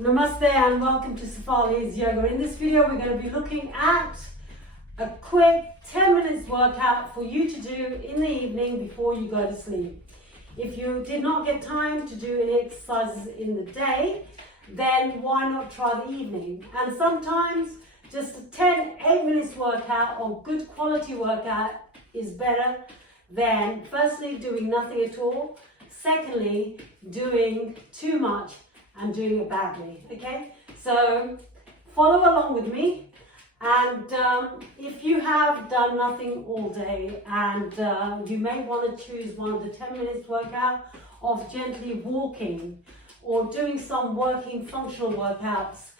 Namaste and welcome to Sefali's Yoga. In this video we're going to be looking at a quick 10 minutes workout for you to do in the evening before you go to sleep. If you did not get time to do any exercises in the day, then why not try the evening? And sometimes just a 8 minutes workout or good quality workout is better than firstly doing nothing at all, secondly doing too much and doing it badly. Okay, so follow along with me, and if you have done nothing all day and you may want to choose one of the 10 minutes workout of gently walking or doing some working functional workouts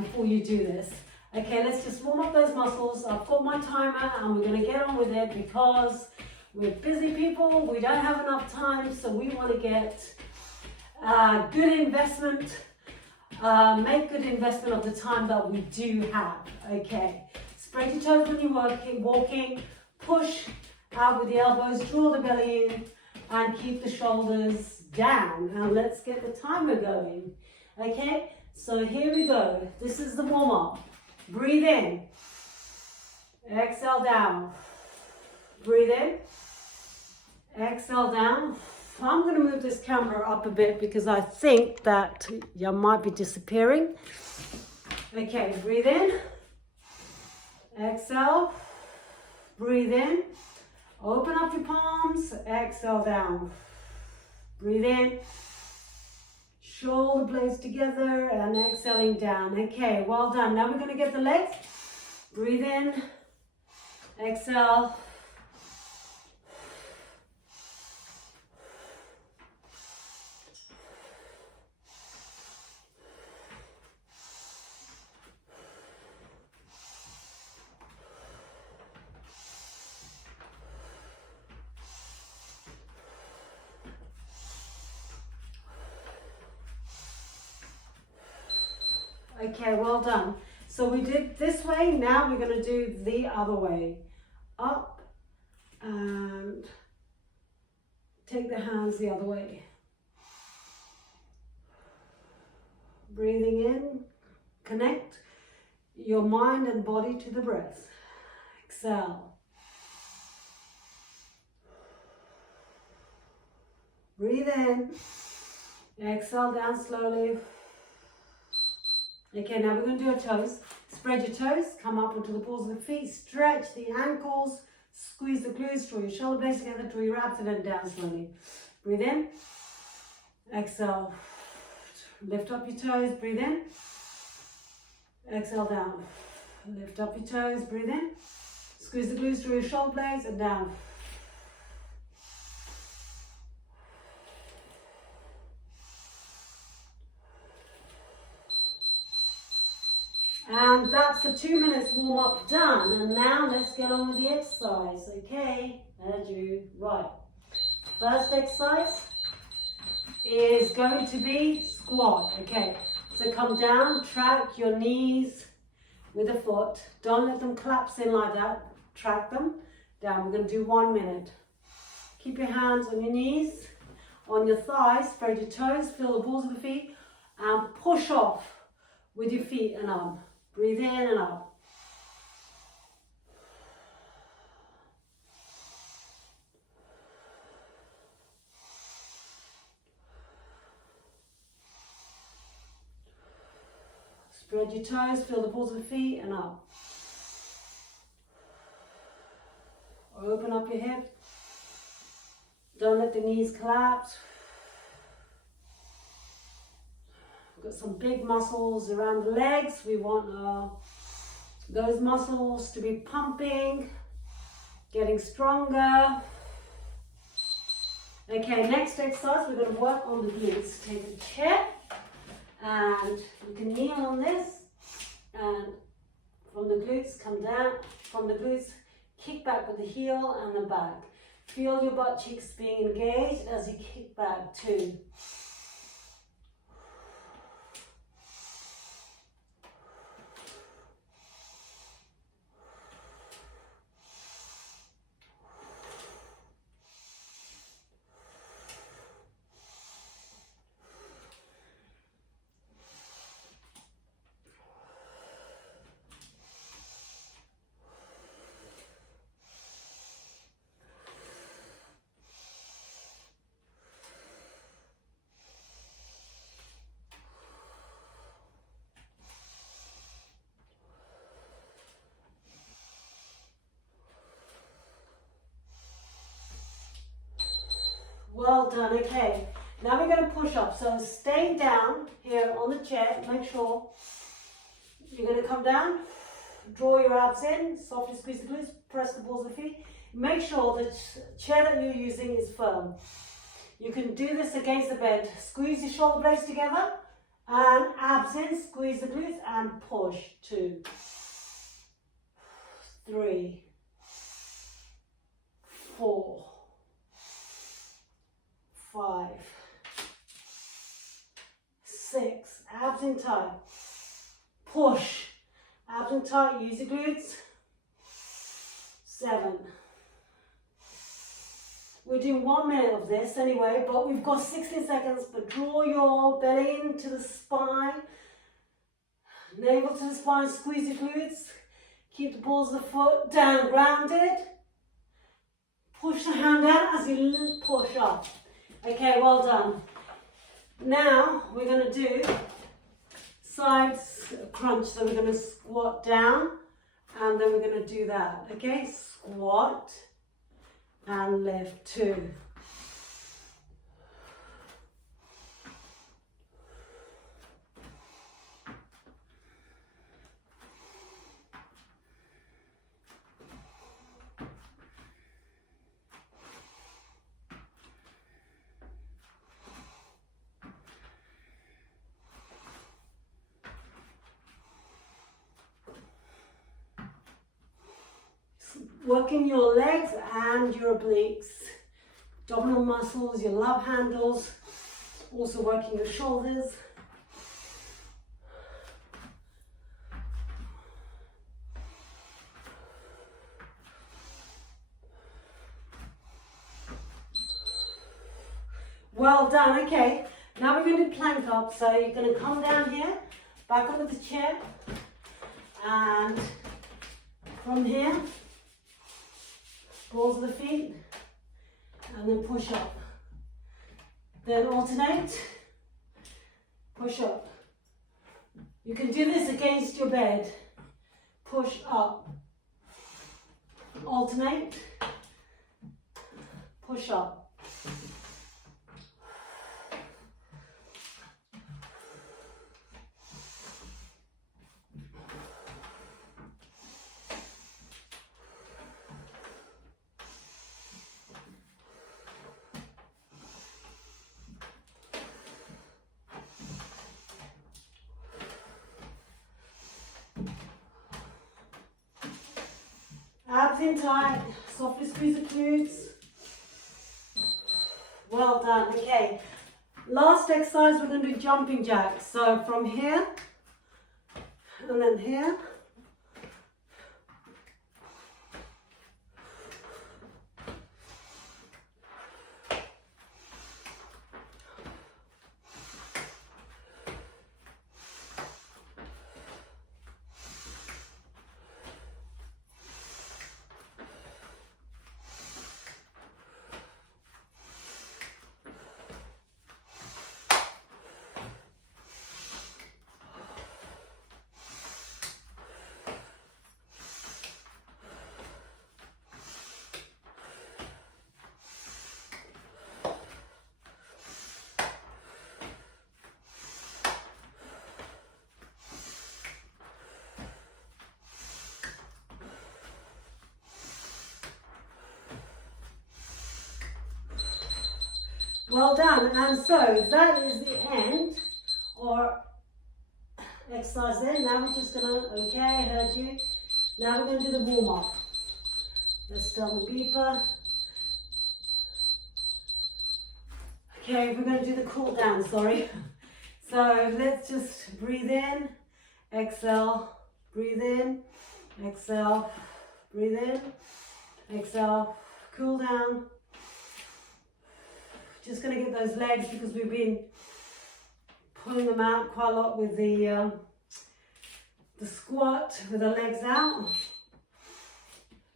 before you do this. Okay, let's just warm up those muscles. I've got my timer and we're going to get on with it because we're busy people, we don't have enough time, so we want to get good investment, make good investment of the time that we do have. Okay, spread your toes when you're walking, push out with the elbows, draw the belly in and keep the shoulders down. Now let's get the timer going. Okay, so here we go. This is the warm up. Breathe in, exhale down, breathe in, exhale down. I'm going to move this camera up a bit because I think that you might be disappearing. Okay, breathe in, exhale, breathe in, open up your palms, exhale down, breathe in, shoulder blades together and exhaling down. Okay, well done. Now we're going to get the legs. Breathe in, exhale, okay, well done. So we did this way, now we're going to do the other way. Up and take the hands the other way. Breathing in, connect your mind and body to the breath. Exhale. Breathe in, exhale down slowly. Okay, now we're going to do our toes. Spread your toes, come up onto the balls of the feet, stretch the ankles, squeeze the glutes, draw your shoulder blades together, draw your abs, and then down slowly. Breathe in, exhale, lift up your toes, breathe in, exhale down, lift up your toes, breathe in, squeeze the glutes, draw your shoulder blades, and down. And that's the 2 minutes warm up done. And now let's get on with the exercise. Okay, right. First exercise is going to be squat. Okay, so come down, track your knees with a foot. Don't let them collapse in like that. Track them down. We're going to do 1 minute. Keep your hands on your knees, on your thighs, spread your toes, feel the balls of the feet, and push off with your feet and up. Breathe in and up. Spread your toes, feel the balls of the feet and up. Open up your hips. Don't let the knees collapse. We've got some big muscles around the legs. We want those muscles to be pumping, getting stronger. Okay, next exercise, we're going to work on the glutes. Take a chair and you can kneel on this, and from the glutes come down, from the glutes kick back with the heel and the back. Feel your butt cheeks being engaged as you kick back too. done. Okay, now we're going to push up. So stay down here on the chair. Make sure you're going to come down. Draw your abs in. Softly squeeze the glutes. Press the balls of the feet. Make sure the chair that you're using is firm. You can do this against the bed. Squeeze your shoulder blades together. And abs in. Squeeze the glutes and push. 2, 3, 4, 5, 6, abs in tight, push, abs in tight, use your glutes, 7. We're doing 1 minute of this anyway, but we've got 16 seconds, but draw your belly into the spine, navel to the spine, squeeze your glutes, keep the balls of the foot down, grounded, push the hand down as you push up. Okay, well done. Now we're going to do side crunch. So we're going to squat down and then we're going to do that. Okay, squat and lift. 2. Working your legs and your obliques, abdominal muscles, your love handles, also working your shoulders. Well done. Okay, now we're going to plank up. So you're going to come down here, back onto the chair, and from here, balls of the feet, and then push up. Then alternate, push up. You can do this against your bed. Push up. Alternate, push up. Abs in tight, softly squeeze the glutes. Well done. Okay, last exercise, we're going to do jumping jacks. So from here and then here. Well done. And so that is the end or exercise there. Now we're just gonna, okay, I heard you. Now we're gonna do the warm up. Let's start the beeper. Okay, we're gonna do the cool down, sorry. So let's just breathe in, exhale, breathe in, exhale, breathe in, exhale, cool down. Just going to get those legs because we've been pulling them out quite a lot with the squat with the legs out.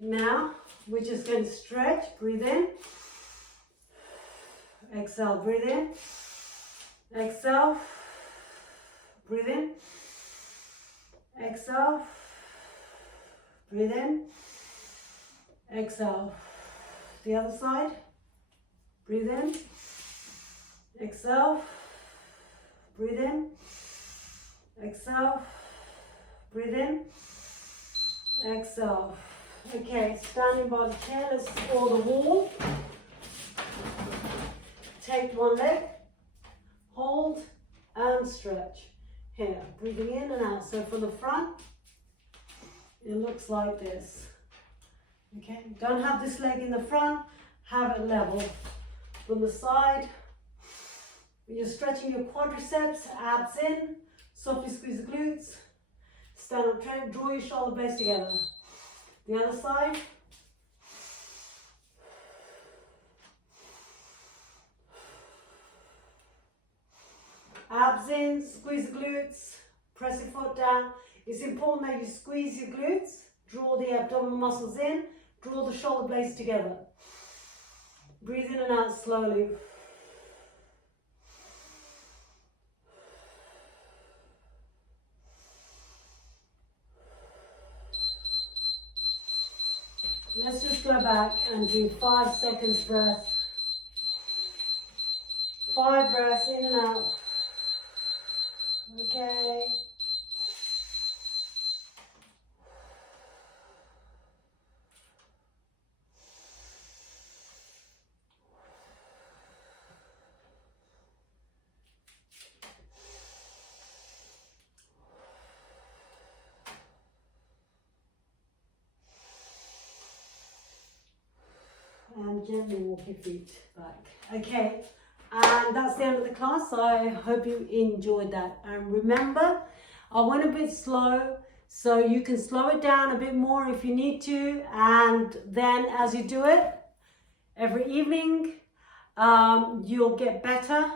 Now we're just going to stretch, breathe in, exhale, breathe in, exhale, breathe in, exhale, breathe in, exhale. The other side, breathe in, exhale, breathe in, exhale, breathe in, exhale. Okay, standing by the chair, let's explore the wall. Take one leg, hold and stretch. Here, breathing in and out. So from the front, it looks like this. Okay, don't have this leg in the front, have it level. From the side, you're stretching your quadriceps, abs in, softly squeeze the glutes, stand up straight, draw your shoulder blades together. The other side. Abs in, squeeze the glutes, press your foot down. It's important that you squeeze your glutes, draw the abdominal muscles in, draw the shoulder blades together. Breathe in and out slowly. Let's just go back and do 5 seconds breath. 5 breaths in and out. Okay. And gently walk your feet back. Okay, and that's the end of the class. I hope you enjoyed that. And remember, I went a bit slow, so you can slow it down a bit more if you need to. And then as you do it, every evening, you'll get better.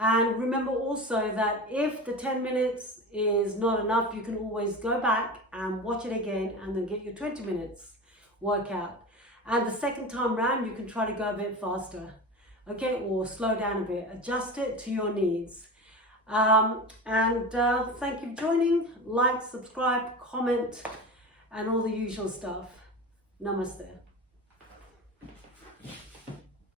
And remember also that if the 10 minutes is not enough, you can always go back and watch it again and then get your 20 minutes workout. And the second time round, you can try to go a bit faster, okay, or slow down a bit. Adjust it to your needs. Thank you for joining. Like, subscribe, comment, and all the usual stuff. Namaste.